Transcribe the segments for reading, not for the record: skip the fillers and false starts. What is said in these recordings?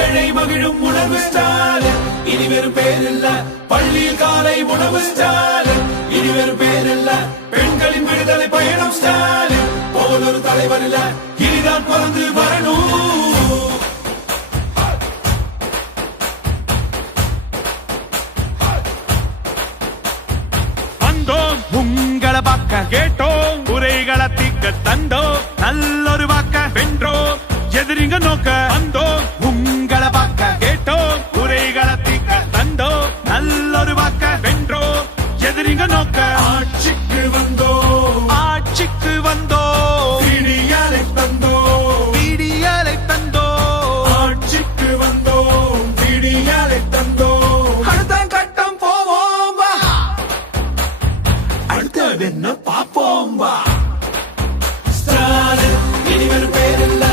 ஏழை மகிழும் உணர்வு ஸ்டாலின். இனி வெறும் பேரில்ல பள்ளியில் காலை உணவு ஸ்டாலின். இனி வெறும் பேரில்ல பெண்களின் விடுதலை பயணம் ஸ்டாலின். போல் ஒரு தலைவர் இல்ல இனிதான் பிறந்து வரணும். உங்களை பார்க்க கேட்டோம், உரைகளை தீக்க தந்தோம், நல்லொரு வாக்க வென்றோம், எதிரிங்க நோக்க வந்தோம். உங்களை பார்க்க கேட்டோம், உரைகளை தீக்க தந்தோம், நல்லொரு வாக்க வென்றோம், எதிரிங்க நோக்க. ஆட்சிக்கு வந்தோம், ஆட்சிக்கு வந்தோம், விடியலை தந்தோம், விடியலை தந்தோம், ஆட்சிக்கு வந்தோம், விடியலை தந்தோம். அடுத்த கட்டம் போவோம் வா, அடுத்தது என்ன பாப்போம் வா. ஸ்டாலின் இனி வெறும் பேரில்ல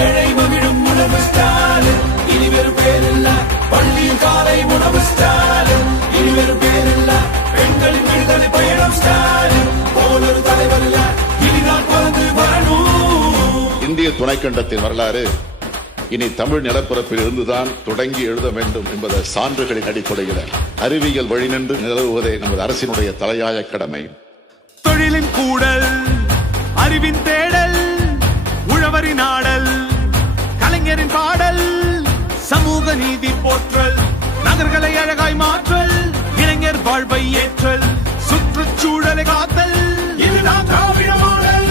ஏழை மகிழும் உணவு ஸ்டாலின். இனி வெறும் பேரில்ல பள்ளியில் காலை உணவு ஸ்டாலின். இனி வெறும் பேரில்ல பெண்களின் விடுதலை பயணம் ஸ்டாலின். போல் ஒரு தலைவர் இல்ல இனிதான் பிறந்து வரணும். இந்திய துணைக்கண்டத்தின் வரலாறு இனி தமிழ் நிலப்பரப்பில் இருந்துதான் தொடங்கி எழுத வேண்டும் என்பது சான்றுகளின் அடிப்படையில் அறிவியல் வழிநின்று நிலவுவதே நமது அரசினுடைய தலையாய கடமை. தொழிலின் கூடல், அறிவின் தேடல், உழவரின் ஆடல், கலைஞரின் பாடல், சமூக நீதி போற்றல், நகர்களை அழகாய் மாற்றல், இளைஞர் வாழ்வை ஏற்றல், சுற்றுச்சூழலை காத்தல், இதுதான் திராவிட மாடல்.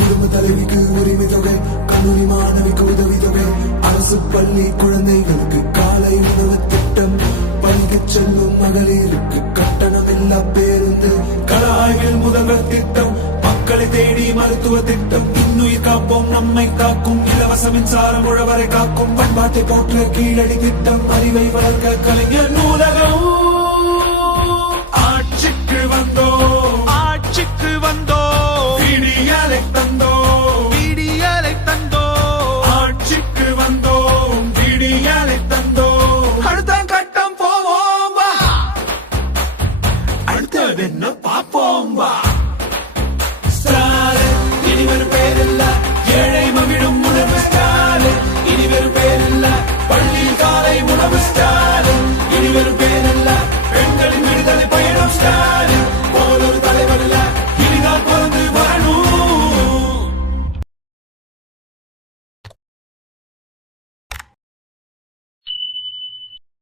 குடும்ப தலைவிக்கு உரிமை தொகை, கல்லூரி மாணவிக்கு உதவி தொகை, அரசு பள்ளி குழந்தைகளுக்கு காலை உணவு திட்டம், பள்ளிக்கு செல்லும் மகளிருக்கு கட்டணம் இல்லா பேருந்து, கள ஆய்வில் முதல்வர் திட்டம், மக்களை தேடி மருத்துவ திட்டம், இன்னுயிர் காப்போம் நம்மை காக்கும், இலவச மின்சாரம் உழவரை காக்கும், பண்பாட்டை போற்ற கீழடி திட்டம், அறிவை வளர்க்க கலைஞர் நூலகம்.